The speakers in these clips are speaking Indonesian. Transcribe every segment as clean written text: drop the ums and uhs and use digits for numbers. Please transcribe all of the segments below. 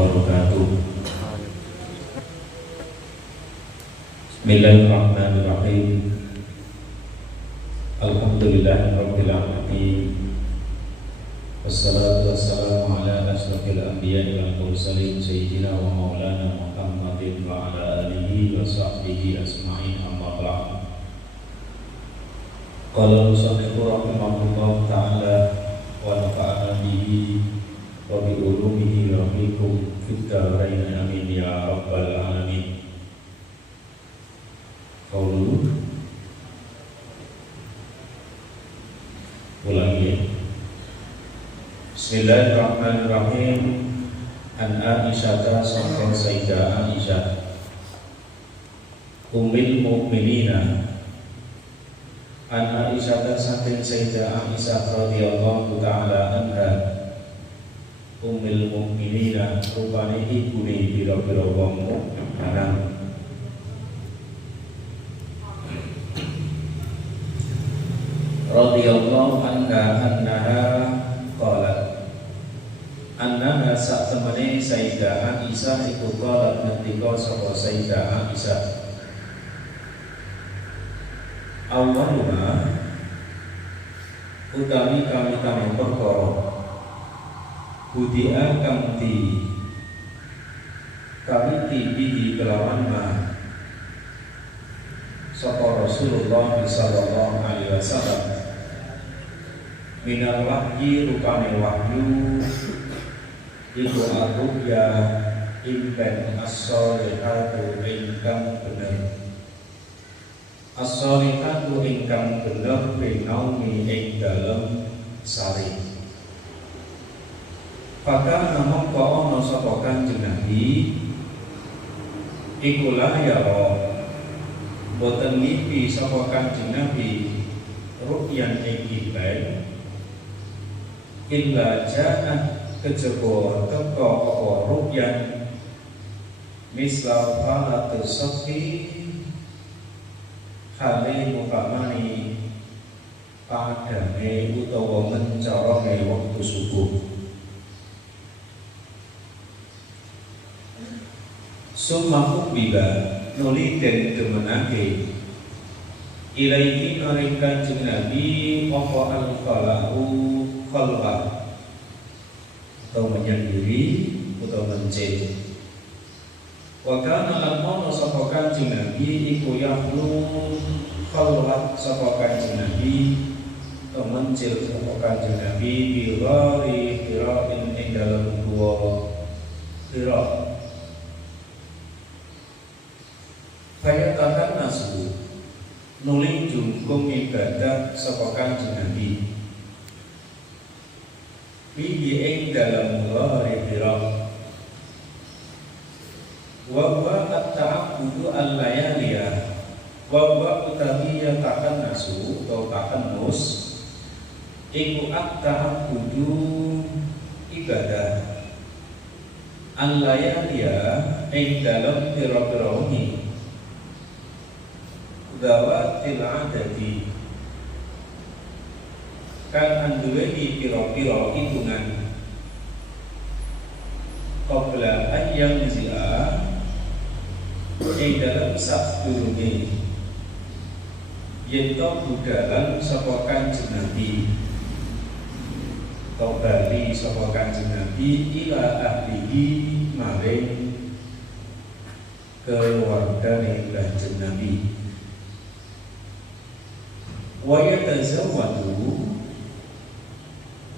wabarakatuh. Bismillahirrahmanirrahim. Alhamdulillahirabbil alamin. Wassalatu wassalamu ala asyrafil anbiya'i wal mursalin sayyidina wa maulana Muhammadin wa ala alihi wa sahbihi asma'in, amma ba'd. Qala musannifu rahimahullah ta'ala wa nafa'ana bihi wa bi ulumihi wa bikum fid dharain amin ya rabbal alamin. Qaulu ulangi ya. Bismillahirrahmanirrahim. An Aisyah sangka Sayyidah Aisyah Ummul Mukminina. An Aisyah saking Sayyidah Aisyah radhiyallahu ta'ala anha Ummul Mukminina, rupane ibune pira-pira wong lanang. Radhiyallahu anha qalat annaha sak temene Sayyidah Aisyah iku qalat ngendika sapa Sayyidah Aisyah awaluna utawi kami perkara budia kamti kami tibi kelawan ma sapa Rasulullah sallallahu alaihi wasallam minal wahyi rupane wahyu iku ar-ru'ya impen as-solihatu ingkang bener, as-solihatu ingkang bener binaumi ing dalem sari. Maka namung kok ana sapa Kanjeng Nabi iku la ya boten ngipi sapa Kanjeng Nabi ru'yan ing impen illa ja'at kejaba teka apa ru'yan misla falatu safi hale mukamani padane utawa mencorone wektu subuh. Summa bila nuli den demenake ilaihi maring Kanjeng Nabi apa al-falahu khalwa atau menyendiri atau mencet. Wa kana lamun sapa Kanjeng Nabi iku yahlu khalwa sapa Kanjeng Nabi atau mencet sapa Kanjeng Nabi biwari qira'in ing dalem dua qira'. Fayatakan nasu nuli jungkum ibadah sapa Kanjeng Nabi bihi ing dalam gharibirak wa huwa at-ta'abbudu al-layaliyah wa huwa utawiyatakan nasu atau takanus iku at-ta'abbudu ibadah al-layaliyah ing dalam pira-pira wengi dawatil adadi kan anduweni piro-piro hitungan qabla ayyam zi'a dalam sakdurunge yento budalan sapa Kanjeng Nabi bali sapa Kanjeng Nabi ila ahlihi maring keluargane Kanjeng Nabi wa yatazawwadu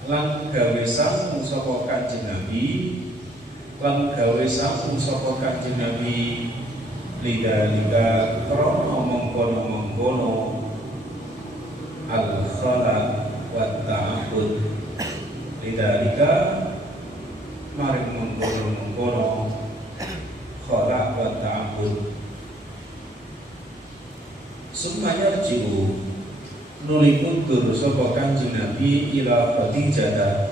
lan gawe sambung sapa Kanjeng Nabi lan gawe sambung sapa Kanjeng Nabi liga krana mengkono-mengkono al-khala wa ta'abbud liga maring mengkono-mengkono khala wa ta'abbud sumaya jiwu nuli kuntur sapa Kanjeng Nabi ila Khadijah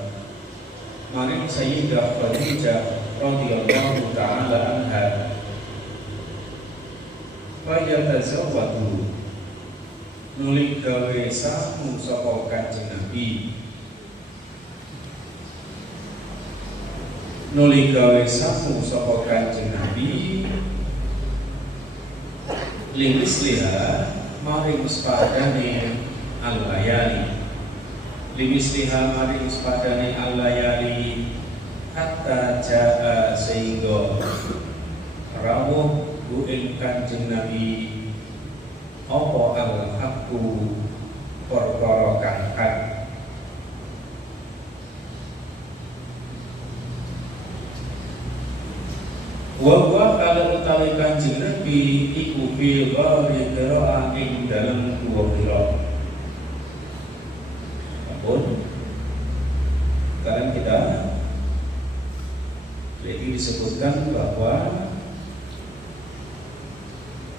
maring Sayyidah Khadijah radhiyallahu ta'ala anha fayatazawwadu nuli gawe sambung sapa Kanjeng Nabi nuli gawe sapu sapa Kanjeng Nabi limis liha maring sepadane al-layali limis liha maring sepadane al-layali hatta jaa sehingga rawuh ku ing Kanjeng Nabi apa al-haqqu perkara kang hak wa kalau utawi Kanjeng Nabi iku fil ghari qira'ah ing dalam dua qira'ah. Apun sekarang kita jadi disebutkan bahwa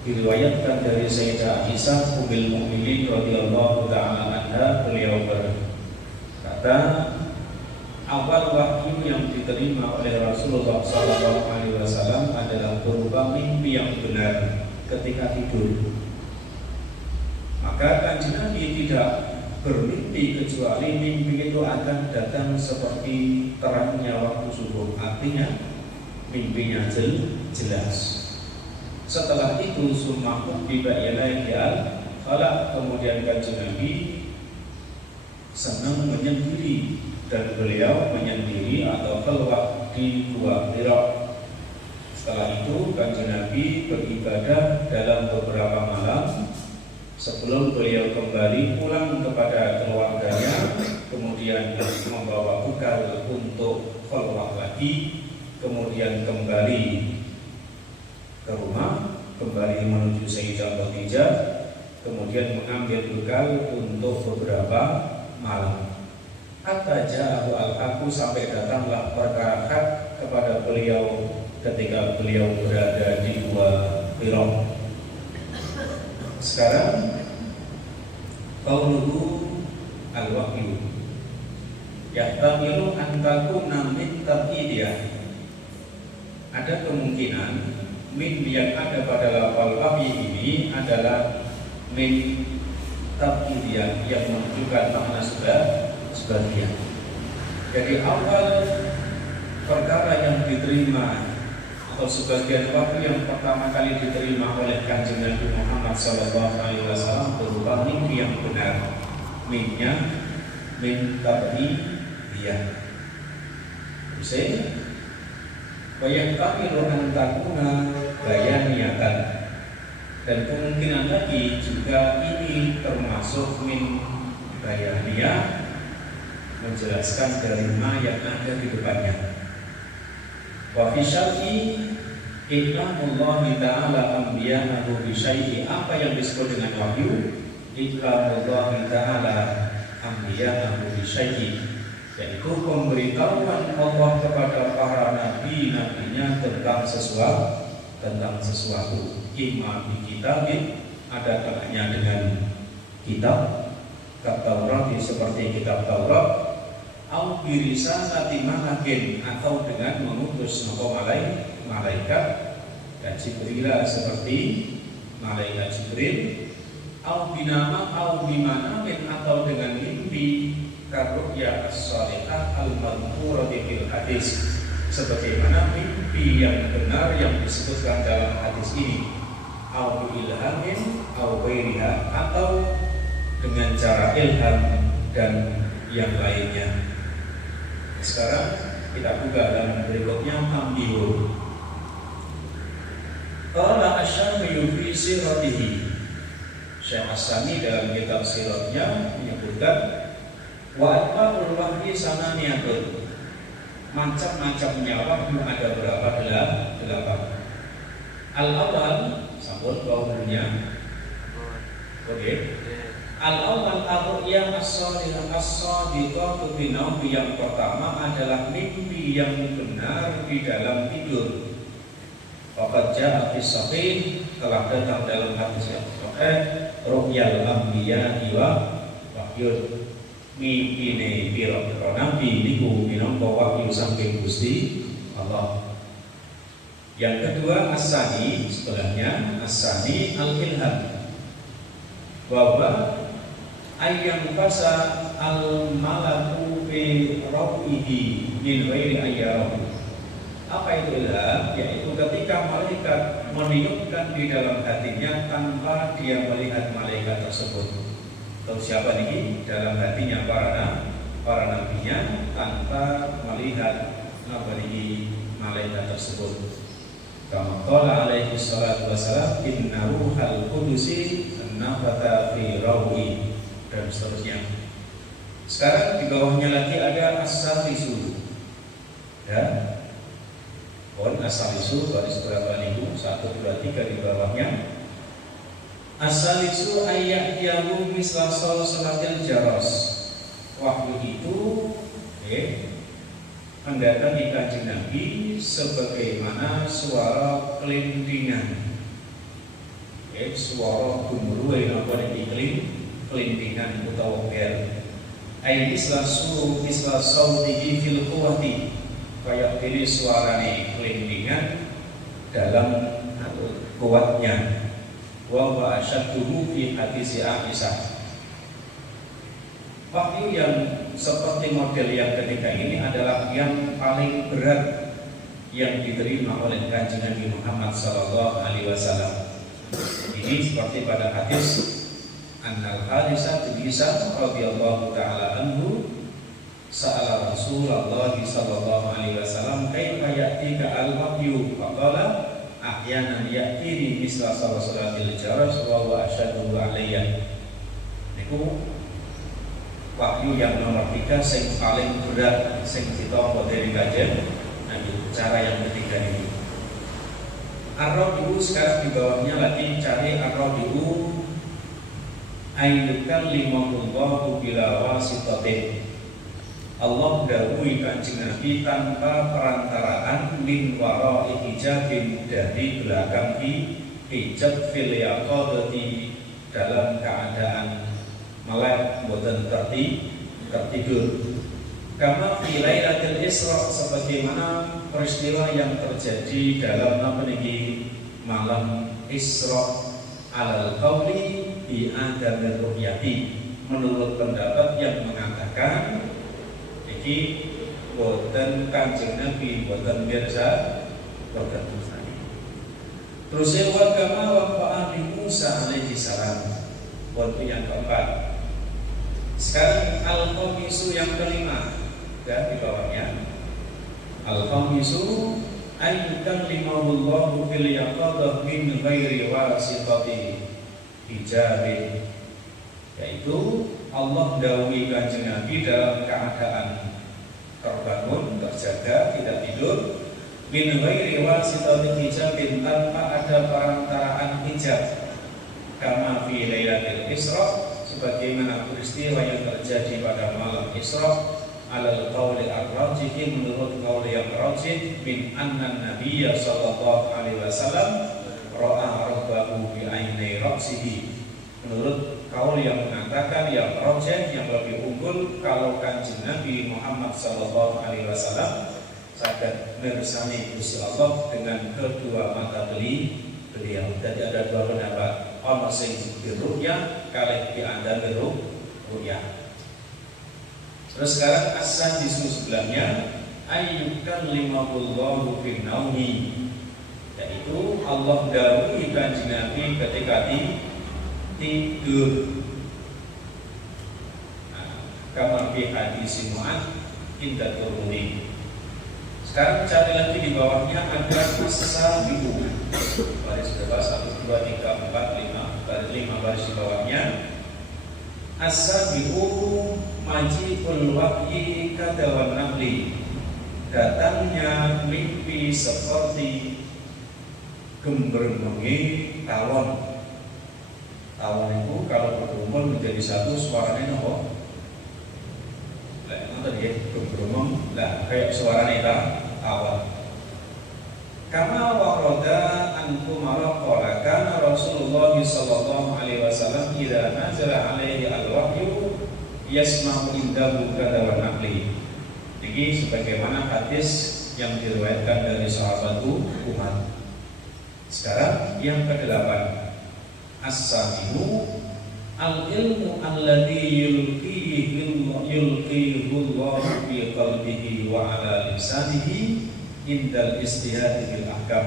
diriwayatkan dari Sayyidah Aisyah ummul mukminin radhiyallahu taala anha, beliau berkata, awal wahyu yang diterima oleh Rasulullah SAW adalah berupa mimpi yang benar ketika tidur. Maka Kanjeng Nabi tidak bermimpi kecuali mimpi itu akan datang seperti terangnya waktu subuh. Artinya mimpinya jelas. Setelah itu sumaku bibayana al-falak, kemudian Kanjeng Nabi senang menyendiri dan beliau menyendiri atau keluar di dua qira'ah. Setelah itu Kanjeng Nabi beribadah dalam beberapa malam sebelum beliau kembali pulang kepada keluarganya, kemudian membawa bekal untuk keluar lagi, kemudian kembali ke rumah, kembali menuju Sayyidah Khadijah, kemudian mengambil bekal untuk beberapa malam. Hatta ja'ahu al-haqqu, sampai datanglah perkara hak kepada beliau ketika beliau berada di dua qira'ah. Sekarang qauluhu al-wahyu yahtamilu an takuna min tab'idiyah. Ada kemungkinan min yang ada pada lafal wahyu ini adalah min tab'idiyah yang menunjukkan makna sebagian. Jadi awal perkara yang diterima atau sebagian wahyu yang pertama kali diterima oleh Kanjeng Nabi Muhammad SAW berupa mimpi yang benar. Minnya min tab'idiyah. Bisa bayang kamilu antakuna bayaniyatan, dan kemungkinan lagi juga ini termasuk min bayaniyah, menjelaskan dari ma yang ada di depannya. Wa fi syar'i iklamullahi ta'ala anbiya'ahu bi syai'i, apa yang disebut dengan wahyu? Iklamullahi ta'ala anbiya'ahu bi syai'i, yaitu pemberitahuan Allah kepada para nabi-nabinya tentang sesuatu. Imma bi kitabin, ada kalanya dengan kitab, Taurat seperti kitab Taurat, au bi risalati malakin, atau dengan mengutus malaikat, dan Jibril seperti malaikat Jibril, au binama au bimanamin, atau dengan mimpi karu'ya as-salihah al-madhkurati fil hadis, sebagaimana mimpi yang benar yang disebutkan dalam hadis ini, au ilhamin au ghairiha, atau dengan cara ilham dan yang lainnya. Sekarang kita buka dalam berikutnya ambiyun. Qala asy-Syafi'i fi siratihi, Syekh As-Sami dalam kitab siratnya menyebutkan wa atba'ul wahyi samaniyatun, macam-macamnya wahyu ada berapa? 8. Al-awwal, sambut baunya. Oke. Al-awwal ar-ru'ya as-salihah as-sadiqatu fi naumi, yang pertama adalah mimpi yang benar di dalam tidur. Faqad ja'a fi sahih, telah datang dalam hadis yang sahih, ru'yal anbiya'i wa wahyun, mimpine pira-pira nabi niku minangka wahyu saking Gusti Allah. Yang kedua as-sani, sebelahnya as-sani al-ilham, bahwa ayam fasa al-malaku fi rawihi min ghairi ayyarahu, Apa itu ilham? Yaitu ketika malaikat meniupkan di dalam hatinya tanpa dia melihat malaikat tersebut. Tahu siapa ini? Dalam hatinya para nabinya tanpa melihat malaikat tersebut. Kama qala alaihi salatu wassalam, inna ruhal qudusi nafata fi rawi, dan seterusnya. Sekarang di bawahnya lagi ada as-salisu. Ya. As-salisu baris berapa minggu? 1, 2, 3 di bawahnya. As-salisu ayat yahu misla salatil jaros. Wahyu itu mendatangi kanjeng Nabi sebagaimana suara kelintingan, suara gemuruh yang apa di kelintingan utawa bel. Ai misla sautihi fil quwwati, kayak ini suarane kelintingan dalam kuatnya. Wa wa asyadduhu fi hadis Aisyah. Wahyu yang seperti model yang ketiga ini adalah yang paling berat yang diterima oleh kanjeng Nabi Muhammad SAW. Ini seperti pada hadis Annal Hadisah bin Isa radhiyallahu taala anhu sa'ala Rasulullah sallallahu alaihi wasallam kaifa ya'tika al-wahyu faqala ahyanan ya'tini misla salatil jaras wa huwa asyaddu alayya. Niku wahyu yang nomor 3 sing paling berat sing ditampa dari kanjeng Nabi. Cara yang ketiga ini. Ar-Rabi'u, sekarang di bawahnya lagi cari Ar-Rabi'u ayyukan limahullahu bila wasitatin. Allah dawuhi kanjeng Nabi tanpa perantaraan min wara'i hijabin, dari belakang hijab fil yaqadati, dalam keadaan melek boten tertidur. Kama fi lailatul Isra, sebagaimana peristiwa yang terjadi dalam malam Isra alal qauli bi adamir ru'yati, menurut pendapat yang mengatakan iki boten kanjeng Nabi boten biasa boten musani. Terus wa kama wa Musa alaihi salam. Waktu yang keempat. Sekarang al-khamisu yang kelima, dan di bawahnya al-khamisu ayyukan limahullahu fil yaqadah min ghairi wasitati hijabin, yaitu Allah dawuhi kanjeng Nabi dalam keadaan terbangun, terjaga, tidak tidur, min ghairi wasitati hijabin, tanpa ada perantaraan hijab. Kama fi lailatul Isra, sebagaimana peristiwa yang terjadi pada malam Isra alal qauli ar-rajih, menurut qaul yang rajih, min anna nabiyya sallallahu alaihi wasallam ra'a rabbahu bi ainai ra'sihi, menurut qaul yang mengatakan yang rajih, yang lebih unggul, kalau kanjeng Nabi Muhammad sallallahu alaihi wasallam saged mirsani Gusti Allah dengan kedua mata beliau. Jadi ada dua pendapat, ono sing diru'ya, kalih diandal diru'ya. Terus sekarang as-sadisu sebelahnya ayyukan limahullahu fin naumi, yaitu Allah dawuhi kanjeng Nabi ketika tidur. Kama fi hadis Mu'adz inda Tirmidzi. Sekarang cari lagi di bawahnya ada as-sabiqu. Baris berapa? 1, 2, 3, 4, 5. Baris 5 baris di bawahnya. As-sabiqu maji'ul wahyi kadawan nahli. Datangnya mimpi seperti gembrengenge tawon. Tawon itu kalau berkumpul menjadi satu suaranya nopo? Lah ngoten nggih, gembrengeng. Lah kayak suaranya tawon. Kama waroda ankum qala kana Rasulullah sallallahu alaihi wasallam idza nazala alaihi al-wahyu yasma'u indahu kadawan nahli. Ini sebagaimana hadis yang diriwayatkan dari sahabat Umar. Sekarang yang ke-8, as-sami'u al-ilmu alladhi yulqihi Allah fi qalbihi wa ala lisanihi indal istihad bil ahkam.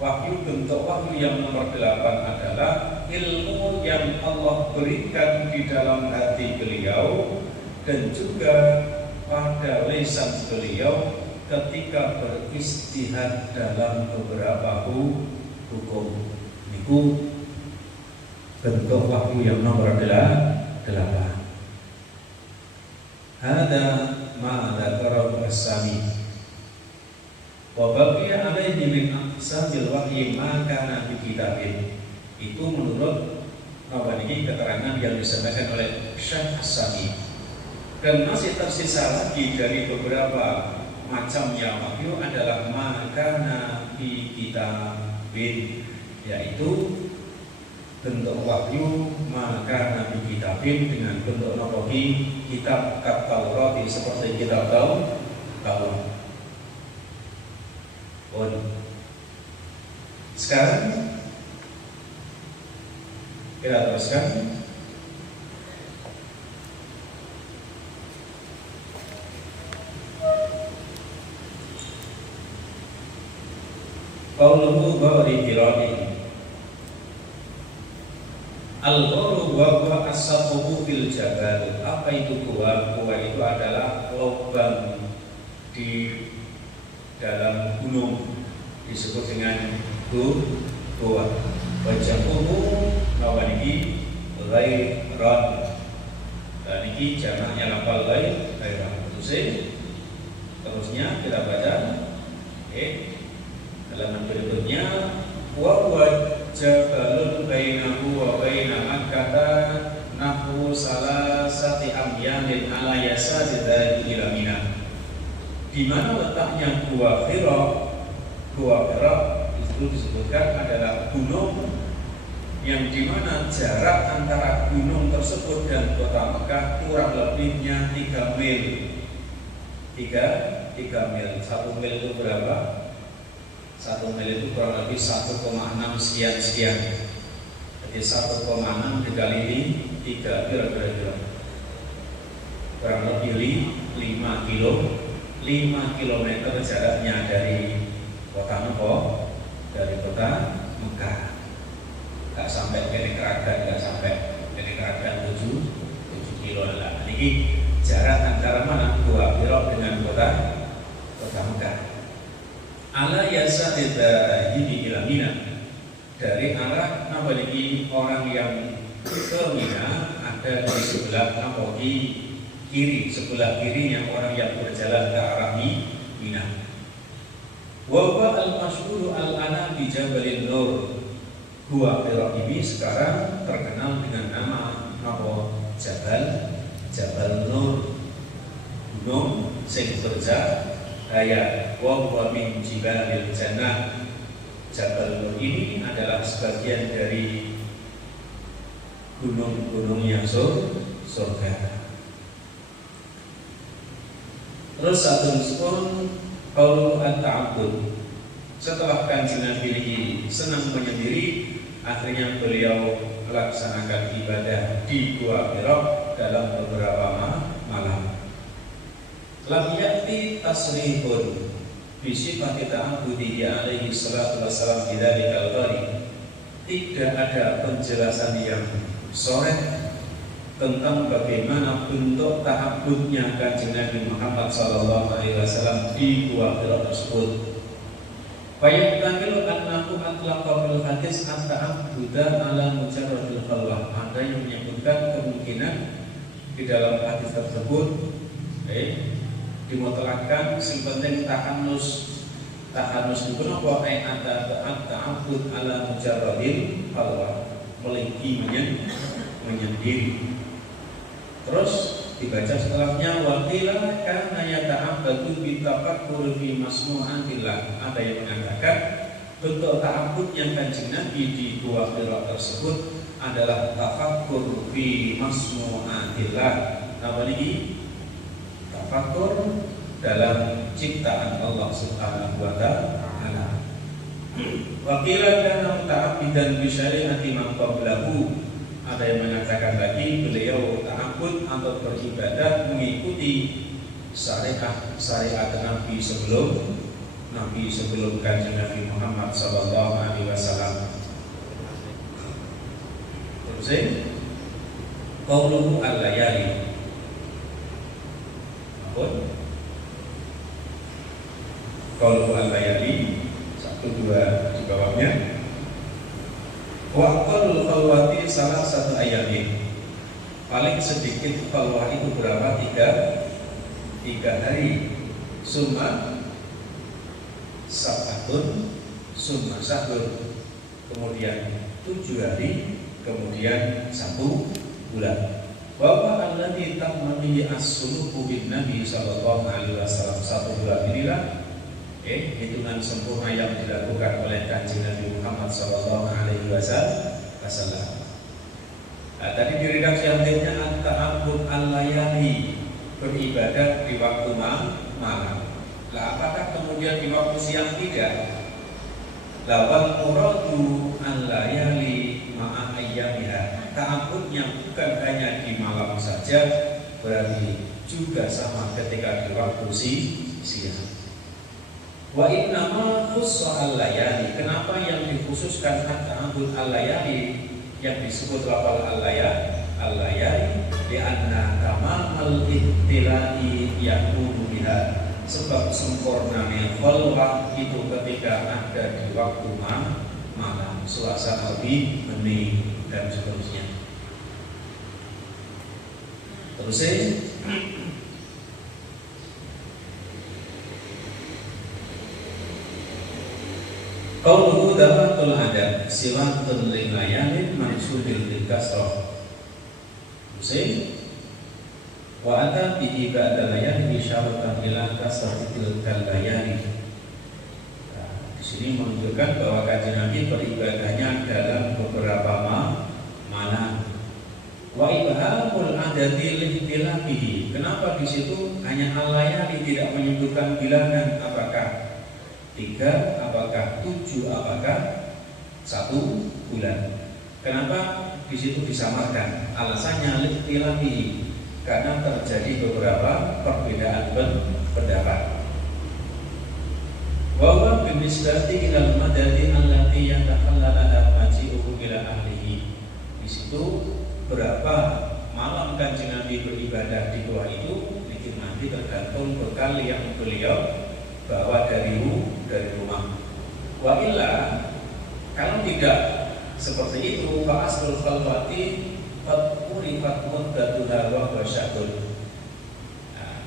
Wahyu, bentuk wahyu yang nomor 8 adalah ilmu yang Allah berikan di dalam hati beliau dan juga pada lisan beliau ketika beristihad dalam beberapa hukum. Niku bentuk wahyu yang nomor 8. Hada ma dzakarahu as-Sami. Wa baqiya alaihi min aqsamil wahyi ma kana fi kitabin. Itu menurut ini keterangan yang disampaikan oleh Syekh As-Sami. Dan masih tersisa lagi dari beberapa macamnya wahyu adalah ma kana fi kitabin, yaitu bentuk wahyu maka Nabi kitabin dengan bentuk nabi kitab Taurat seperti kitab Taurat. Sekarang kita teruskan. Qauluhu ba'ri jirani al-gharu wa huwa as-safuhu fil jabal. Apa itu gua? Gua itu adalah lubang di dalam gunung, disebut dengan gua. Wajahuhu nawaniki ghairan. Dan ini jamaknya lafal ghairan. Terusnya kita baca. Halaman berikutnya wa huwa jabalun bainahu wa baina Makkah nahwu salasati amyalin ala yasari dzati ila Mina. Di mana letaknya Gua Hira? Gua Hira itu disebutkan adalah gunung yang dimana jarak antara gunung tersebut dan kota Mekah kurang lebihnya 3 mil. 3 mil. 1 mil itu berapa? 1 mil itu kurang lebih 1,6 sekian. Jadi 1,6 dikali 3 kira-kira kurang lebih 5 kilometer jaraknya dari kota Mekah. Gak sampai dari Keragan, 7 kilo lah. Ini jarak antara mana Gua Hira dengan kota Mekah. Ala yasadida ini ila Mina, dari arah nabaliki orang yang ke Mina ada di sebelah kiri, sebelah kirinya orang yang berjalan ke arah Mina. Wa al-masyhur al-ana bi Jabalin Nur. Gua Hira ini sekarang terkenal dengan nama Jabal Nur, gunung sing bercahaya. Wa min jibalil jannah. Jabal Nur ini adalah sebagian dari gunung-gunungnya surga. Terus satu pun qaulu at-ta'abbud. Setelah Kanjeng Nabi senang menyendiri, akhirnya beliau melaksanakan ibadah di Gua Hira dalam beberapa malam. Lam ya'ti tasrihun bi sifati ta'abbudihi alaihi salatu wassalam bidzalikal ghari. Tidak ada penjelasan yang sore tentang bagaimana bentuk ta'abbudnya Kanjeng Nabi Muhammad sallallahu alaihi wasallam di Gua Hira tersebut. Fayahtamilu annahu atlaqa fil hadis at-ta'abbuda ala mujarradil khalwah. Ada yang menyebutkan kemungkinan di dalam hadis tersebut dimutlakkan sing penting tahanus itu apa ta'abbud ala mujarradil khalwah, melingki menyendiri. Terus dibaca setelahnya waqila kana yata'abbadu bi tafakkur fi masmu'atillah. Ada yang mengatakan bentuk ta'abbud yang Kanjeng Nabi di Gua Hira tersebut adalah tafakkur fi masmu'atillah. Apa ini? Tafakkur dalam ciptaan Allah Subhanahu wa ta'ala. Waqila kana muta'abbidan bi syari'ati man qablahu. Ada yang mengatakan lagi beliau ta'abbud atau beribadah mengikuti syariat Nabi Nabi sebelum Kanjeng Nabi Muhammad sallallahu alaihi wasallam. Terus qauluhu al-layali. Apa? Qauluhu al-layali 1 2 di bawahnya. Wa aqallul khalwati salah satu ayatin. Paling sedikit khalwah itu berapa? 3 hari. Summa sabatun, summa sabun. Kemudian 7 hari, kemudian 1 bulan. Bapak alladzi tamani as-suluku bin Nabi sallallahu alaihi wasallam. 1 bulan inilah hitungan sempurna yang dilakukan oleh Kanjeng Nabi Muhammad sallallahu alaihi wasallam. Nah, tadi di redaksi artinya at-ta'abbud al-layali, beribadat di waktu malam. Lah apakah kemudian di waktu siang tidak? Lawal muradu al-layali ma'a ayyamiha. Ta'abbudnya bukan hanya di malam saja, berarti juga sama ketika di waktu siang. Wa innama khussa al-layali. Kenapa yang dikhususkan at-ta'abbud al-layali, yang disebut lafal al-layali, li'anna tamamal ihtilai yakunu biha. Sebab sempurnanya khalwah itu ketika ada di waktu malam, suasana lebih hening dan seterusnya. Terus qauluhu dawatul adad siwatun lil layalin mansubul lil kasrah. Terus wa ata bihi ba'da layali isyaratan ila kasratil layali. Nah, di sini menunjukkan bahwa Kanjeng Nabi beribadahnya dalam beberapa malam. Wa ibhamul adadi lihtilafihi. Kenapa di situ hanya al-layali, tidak menyebutkan bilangan? Apakah 3, apakah 7, apakah 1 bulan? Kenapa di situ disamarkan? Alasannya lihtilafihi, karena terjadi beberapa perbedaan pendapat. Wa huwa binisbati ilal madadi allati yatakhallalaha maji'uhu ila ahlihi. Di situ berapa malam Kanjeng Nabi beribadah di gua itu nanti tergantung bekal yang beliau bawa dari rumah. Wa illa, kalau tidak seperti itu, fa aslul khalwati qad urifat muddatuha wa wasyadun.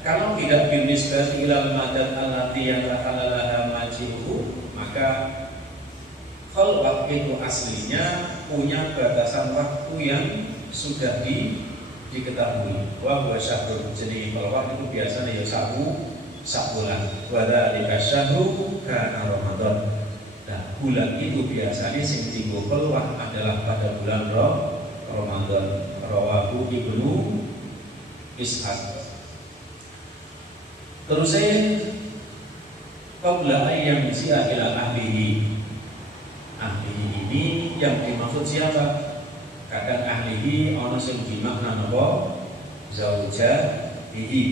Kalau tidak binisbati ilal madad allati yatakhallalaha maji'uhu, maka khalwat itu aslinya punya batasan waktu yang sudah diketahui. Wa wasyadun, jadi khalwat itu biasanya ya sabulan. Wa dzalika syahru kana Ramadan. Nah, bulan itu biasanya sing tinggal keluar adalah pada bulan Ramadan. Rawahu Ibnu Ishaq. Terus qabla ayyam zi'a ila ahlihi. Ahlihi ini yang dimaksud siapa? Kadang ahlihi ana sing dimakna napa? Zaujahihi.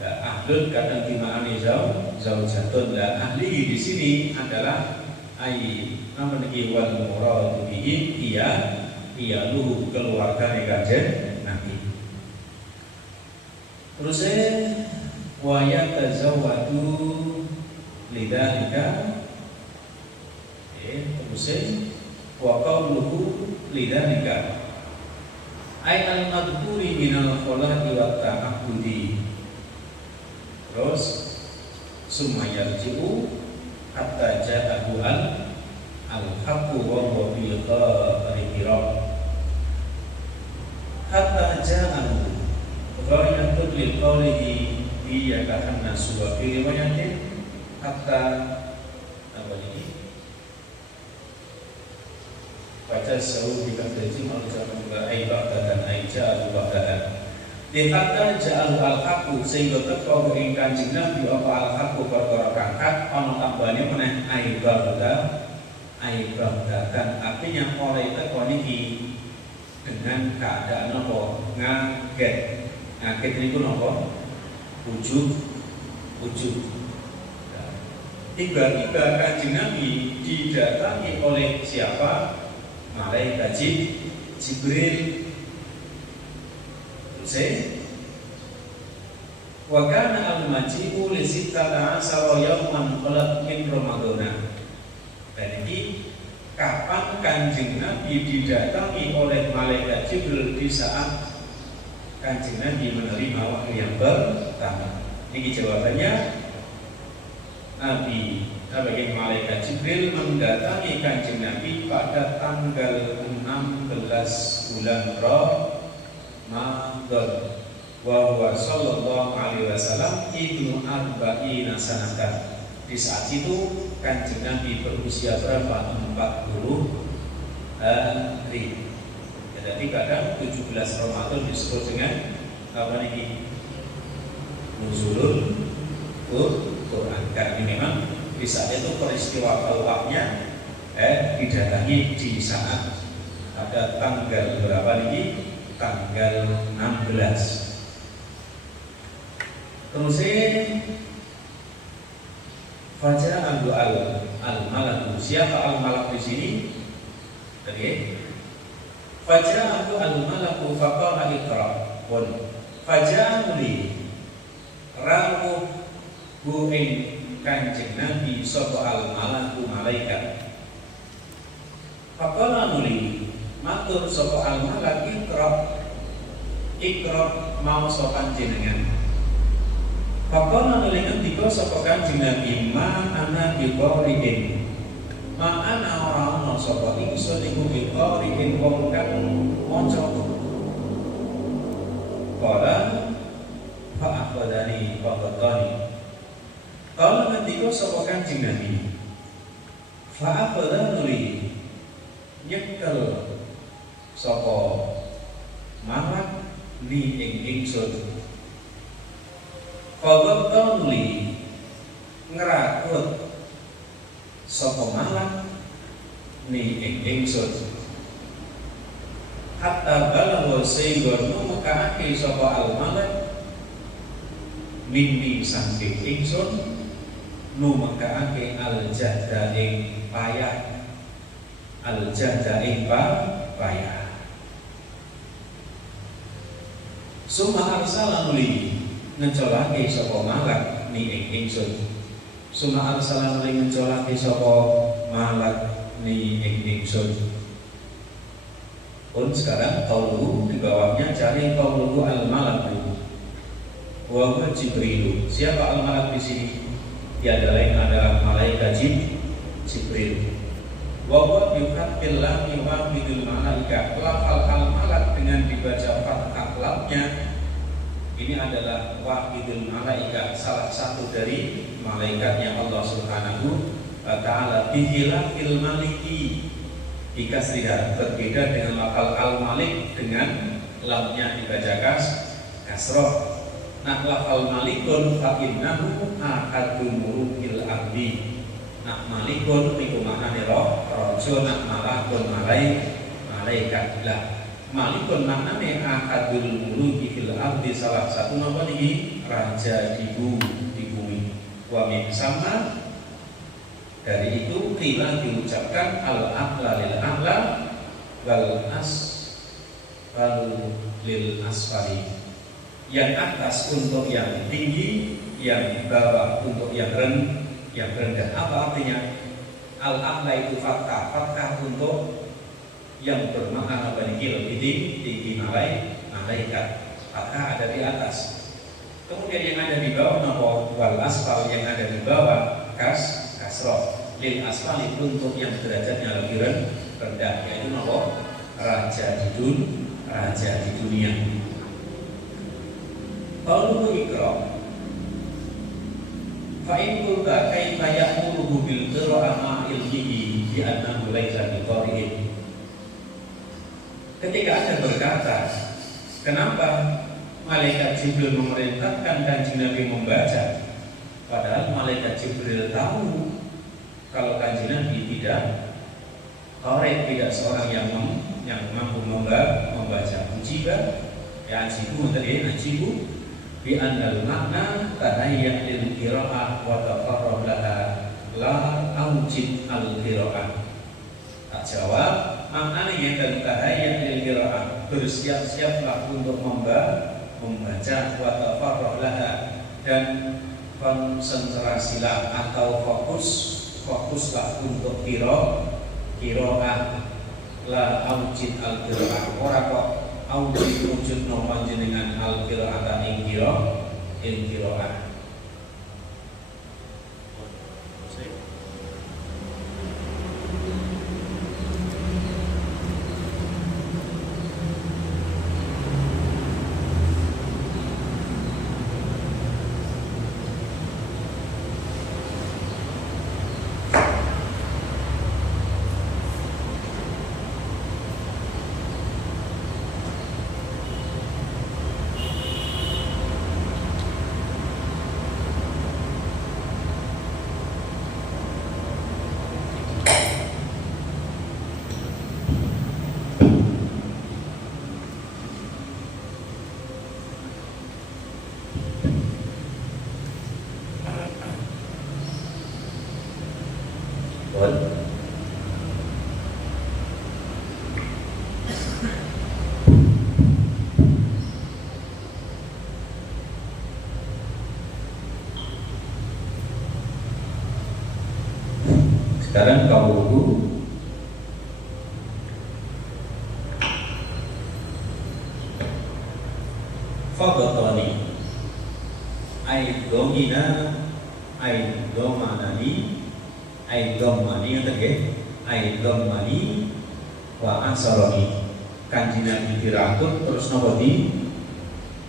Ahlun kadang dimaknani zaujatun. Dan ahli di sini adalah namun wal muradu bihi iyaluhu, keluarga Kanjeng Nabi. Terus wa yatazawwadu lidzalika. Terus wa qawluhu lidzalika ay al-madhkuri minal khala'i wa ta'abbudi. Terus summa yarji'u hatta ja'ahu al-haqqu wa huwa bil qariqirah. Hatta ja'ahu ghayatun lil qawlihi iyyaka an-nasu wa fi riwayatin hatta apa ini? Baca sawu di kasih manusia juga aibadah dan aija'al ibadah. Dikata ja'al al-haqqu sehingga teko ing Kanjeng Nabi apa al-haqqu perkara kangkat ana tambahane meneh aibadah dan artinya oleh teko niki dengan keadaan apa ngaget niku napa ujub wujud. Nah, tiba-tiba Kanjeng Nabi didatangi oleh siapa? Malaikat Jibril. Terus wa kana al-maji'u li sittata asara yawman khalat min Ramadana. Jadi kapan Kanjeng Nabi didatangi oleh malaikat Jibril di saat Kanjeng Nabi menerima wahyu yang pertama? Ini jawabannya, Nabi bagi malaikat Jibril mendatangi Kanjeng Nabi pada tanggal 16 bulan Ramadan. Wa huwa sallallahu alaihi wasallam ibnu arba'ina sanatan. Di saat itu Kanjeng Nabi berusia berapa? 40 hari. Jadi kadang 17 Ramadan disebut dengan apa ini? Nuzulul Quran. Karena memang di saat itu peristiwa keluarnya didatangi di saat ada tanggal berapa ini? Tanggal 16. Terus Fajar al-Malak. Siapa al-Malak di sini? Tadi Fajar al-Malak faqala iqra. Fajar li rawuh bu'in Kanjeng Nabi sapa al-Malak malaikat. Faqala nuli matur sapa al-Malak iqra mau sopan jenengan. Faqala nuli ngendika sapa Kanjeng Nabi ma ana biqari'in. Ma ana ora ana sapa ingsun iku biqari'in wong kang maca. Qala fa akhadani faqadani. Kalau ngendika sapa Kanjeng Nabi fa akhadani nyekel sapa malak li ing ingsun. Faqadani li ngrakut sapa malak ni ing ingsun. Hatta balagha sehingga numekake sapa al-malak minni saking ingsun numekake al-jahda ing payah. Al-jahda ing payah. Suma arsalan li ngecolake sapa malak ni ing ingsun. Suma arsalan li ngecolake sapa malak ni ing ingsun. Pun sekarang qauluhu di bawahnya cari qauluhu al-malaku wa huwa Jibril. Siapa al-malak di sini? Tiada lain adalah malaikat Jibril. Wa huwa bi fathil lam wa bidil malaika. Lafal al-malak dengan dibaca fathah lamnya ini adalah wahidul malaika, salah satu dari malaikatnya Allah Subhanahu wa taala. Bihilafil maliki dikasriha, berbeda dengan lafal al-malik dengan lamnya dibaca kasroh. Nah, lafal malikun fa innahu ahadul mulukil ardi. Nah, malikun niku maknane raja, nak malakun malaikat lah. Malikun maknane ahadul muluki fil ardi, salah satu napa niki raja di bumi. Wa min sama dari itu qila diucapkan al-a'la lil a'la wal asfalu lil asfali. Yang atas untuk yang tinggi, yang bawah untuk yang rendah. Apa artinya? Al-a'la itu fathah untuk yang bermakna lebih tinggi malaikat. Fathah ada di atas. Kemudian yang ada di bawah napa? Wal asfal, yang ada di bawah kasroh. Lil asfali untuk yang derajatnya lebih rendah, yaitu napa? Raja di dunia. Qauluhu ikra. Fa in kunta kaifa ya'muruhu bil qira'ah ma ilmihi bi annahu laisa biqari'in. Ketika Anda berkata, kenapa malaikat Jibril memerintahkan Kanjeng Nabi membaca, padahal malaikat Jibril tahu kalau Kanjeng Nabi tidak qari', tidak seorang yang mampu membaca. Ujiba ya ajibu tadi ajibu bi annal makna tahayya lil qira'ah wa tafarrah laha la aujid al qira'ah. Tak jawab, maknanya dan tahayya lil qira'ah, bersiap-siaplah untuk membaca wa tafarrah laha, dan konsentrasilah atau fokuslah untuk qira'ah la aujid al qira'ah. Ora kok aujid wujud no panjenengan al qira'ah ing qira'ah. Sekarang kau wudu, fadatani aidomina aidomanani aidomani aidomani wa ansaroni. Kanjeng Nabi dirakut terus nopo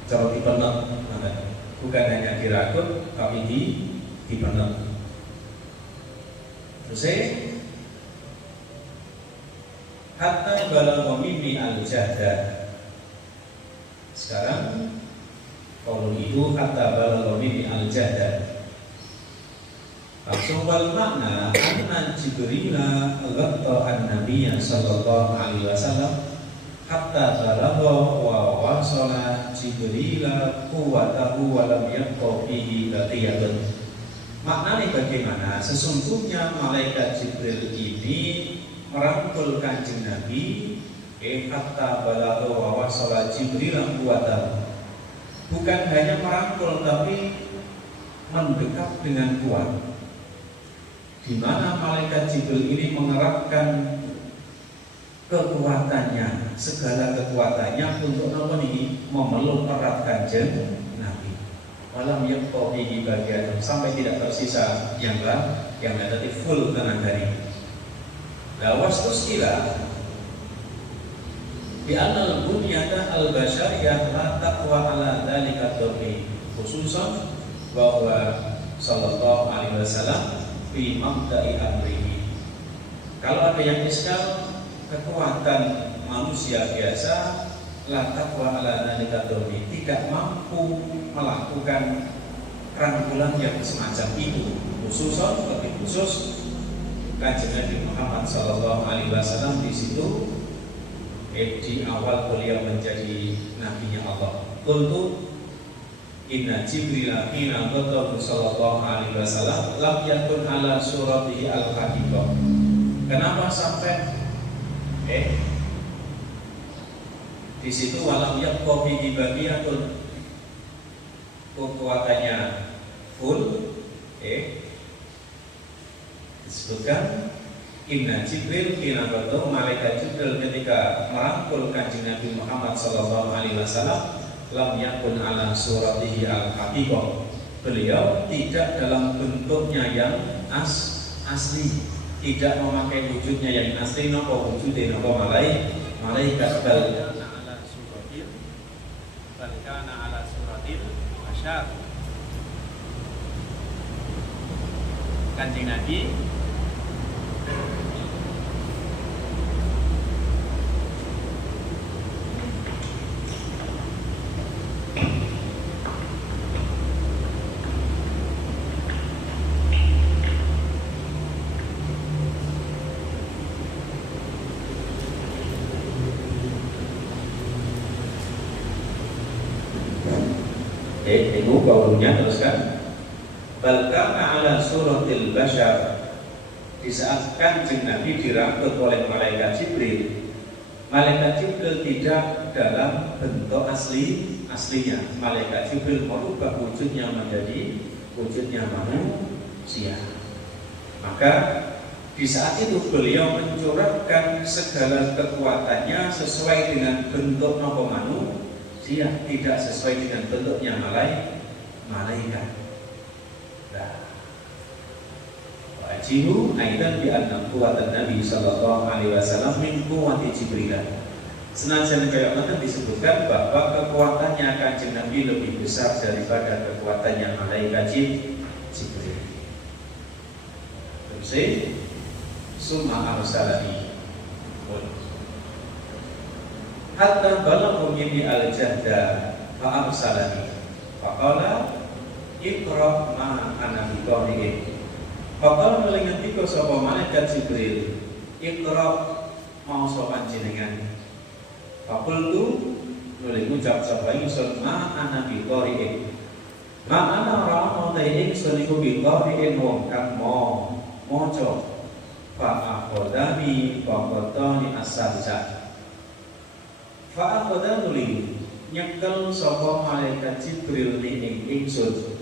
cara dipenet, bukan hanya dirakut tapi dipenet. Terus hatta balagha minni al-jahda. Sekarang kalau itu hatta balagha minni al-jahda. Langsung wal makna anna Jibril ghatta an-nabiy sallallahu alaihi wasallam hatta balagha wa wasala Jibril quwwatahu wa lam yabqa fihi baqiyatun. Maknanya bagaimana? Sesungguhnya malaikat Jibril ini merangkul Kanjeng Nabi, hatta balagha wa wasala Jibril quwwatahu. Bukan hanya merangkul tapi mendekat dengan kuat. Di mana malaikat Jibril ini mengerahkan kekuatannya, segala kekuatannya untuk memeluk erat Kanjeng Nabi. Malam yang topi bagian sampai tidak tersisa yang ada di full kanan dari. Lawas tuskila di anal bunyata al basyariyah la taqwa ala dzalika topi, khususan bahwa sallallahu alaihi wasallam fi mabda'i amrihi. Kalau ada yang iskal, kekuatan manusia biasa la taqwa ala dzalika topi, tidak mampu melakukan rangkulan yang semacam itu, khususan lebih khusus Kanjeng Nabi Muhammad sallallahu alaihi wasallam di situ di awal beliau menjadi nabinya Allah. Qultu inna Jibril hina qatahu sallallahu alaihi wasallam lam yakun ala suratihi al-haqiqah. Kenapa sampai di situ walam yaqqa bihi baqiyatun, kekuatannya full, disebutkan inna Jibril hina qatahu, malaikat Jibril ketika merangkul Kanjeng Nabi Muhammad sallallahu alaihi wasallam lam yakun ala suratihi al-haqiqah, beliau tidak dalam bentuknya yang asli, tidak memakai wujudnya yang asli. Napa wujudnya napa malaikat kana ala suratil masyar. Kanjeng Nabi Itu kaulunya teruskan. Bal kana ala suratil bashar. Di saat Kanjeng Nabi dirangkut oleh malaikat Jibril, malaikat Jibril tidak dalam bentuk aslinya. Malaikat Jibril merubah wujudnya menjadi wujudnya manusia. Maka di saat itu beliau mencurahkan segala kekuatannya sesuai dengan bentuk manusia, tidak sesuai dengan bentuknya malaikat. Wajibu aidan bi anna quwwatan Nabi sallallahu alaihi wasallam min quwwati Jibril. Senajan kaya ngoten disebutkan bahwa kekuatannya Kanjeng Nabi lebih besar daripada kekuatannya malaikat Jibril. Terus summa arsalani hatta balagha minni al-jahda fa arsalani faqala iqra ma ana biqari'in. Faqala ngelingan sapa malaikat Jibril, iqra mau sapa panjenengan. Faqultu nulis ucap sapa ingsun ma ana biqari'in. Ma ana ra'ana ingsun iku biqari'in wong kang maca. Fa'akhodani fa'akhodani as-salsa. Fa'akhodani nyekel sapa malaikat Jibril ning ingsun.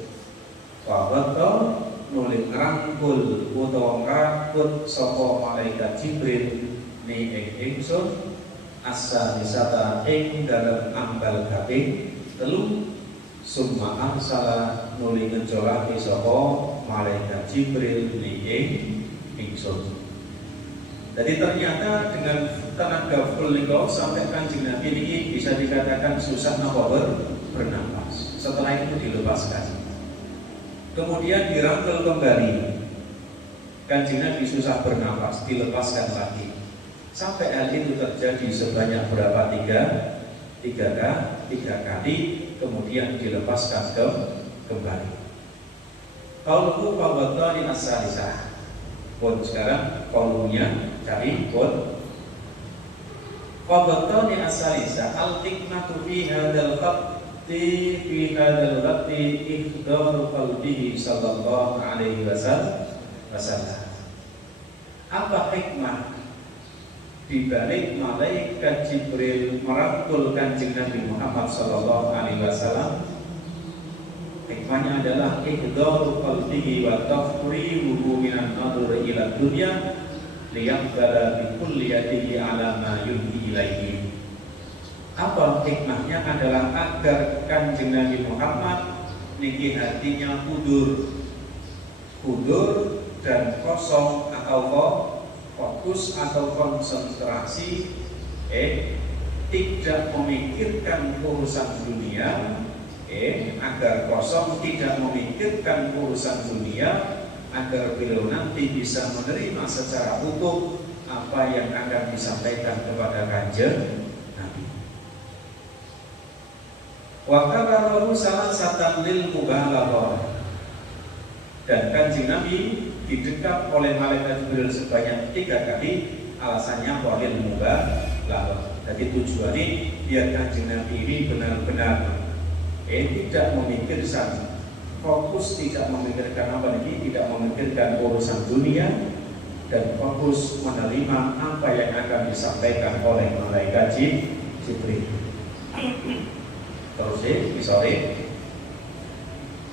Fa'akhodani nulis ngrangkul utawa ngrakut sapa malaikat Jibril ning ingsun as-salisata ing dalam ambal kaping 3. Summa arsala nulis ngecolake sapa malaikat Jibril ning ingsun. Jadi ternyata dengan tenaga full niku sampai Kanjeng Nabi ini bisa dikatakan susah napa bernapas. Setelah itu dilepaskan. Kemudian dirangkul kembali. Kanjeng Nabi susah bernapas, dilepaskan lagi. Sampai hal itu terjadi sebanyak berapa? Tiga kali. Kemudian dilepaskan kembali. Qauluhu fa'wadani as-salisah. Pun sekarang qaulunya cari pun. Fa'wadani as-salisah al-hikmatu fi hadzal fi hadzal waqti ihdaru qalbihi sallallahu alaihi wasallam. Apa hikmah di balik malaikat Jibril merangkul Kanjeng Nabi Muhammad sallallahu alaihi wasallam? Hikmahnya adalah ihdaru qalbihi wa tafrihuhu minan nadhur ila dunya liyaqbala bi kulli yadihi ala ma yulhi ilaihi. Apa hikmahnya adalah agar Kanjeng Nabi Muhammad niki hatinya kudur dan kosong atau fokus atau konsentrasi, tidak memikirkan urusan dunia, agar kosong tidak memikirkan urusan dunia, agar beliau nanti bisa menerima secara utuh apa yang akan disampaikan kepada Kanjeng Nabi. Wa kabarahu salasatan lil mubalaghah. Dan Kanjeng Nabi didekap oleh malaikat Jibril sebanyak 3 kali. Alasannya lil mubalaghah. Jadi tujuannya biar Kanjeng Nabi ini benar-benar tidak memikirkan, fokus tidak memikirkan apa ini, tidak memikirkan urusan dunia, dan fokus menerima apa yang akan disampaikan oleh malaikat Jibril. Terus misalnya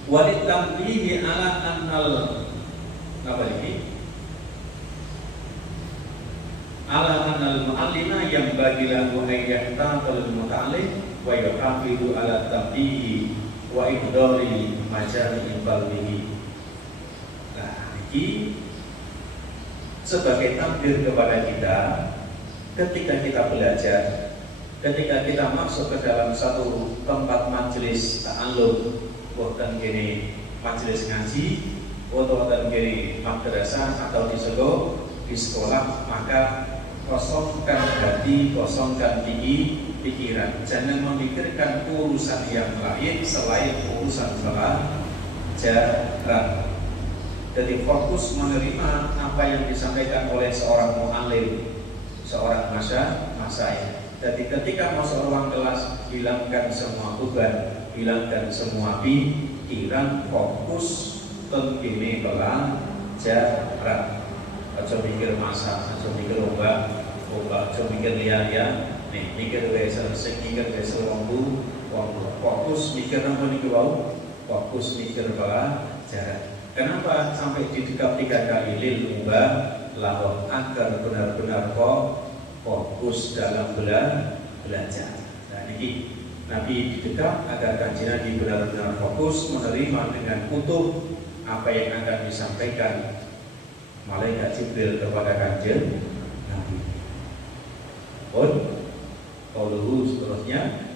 walid tambihi ala annal apa ini? Ala annal muallima yang bagilahu ayyata wal muta'allim wa yuhafidu ala tambihi wa idari majari qalbihi. Nah, ini sebagai takdir kepada kita ketika kita belajar, ketika kita masuk ke dalam satu tempat majelis ta'allum, bukan gini majelis ngaji, bukan gini madrasah atau di sekolah, maka kosongkan hati, kosongkan pikiran. Jangan memikirkan urusan yang lain selain urusan pelajaran. Jadi fokus menerima apa yang disampaikan oleh seorang mu'alim, seorang masyayikh. Jadi ketika masuk ruang kelas, hilangkan semua beban, hilangkan semua pikiran, fokus tentang pelajaran. Aja mikir masak, aja mikir obat, aja mikir liar-liar. Nih, mikir wesel, mikir wesel wongku, fokus mikir apa nih kau? Fokus mikir pelajaran. Kenapa sampai didekap 3 kali lil lumba lahon agar benar-benar fokus dalam belajar. Nah ini Nabi didekap agar Kanjeng Nabi benar-benar fokus menerima dengan utuh apa yang akan disampaikan malaikat Jibril kepada Kanjeng Nabi. Qauluhu seterusnya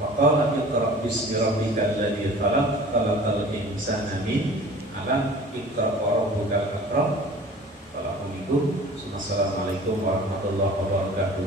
faqala iqra bismi rabbikal ladzi khalaq khalaqal insana min 'alaq iqra wa rabbukal akram. Assalamualaikum warahmatullahi wabarakatuh.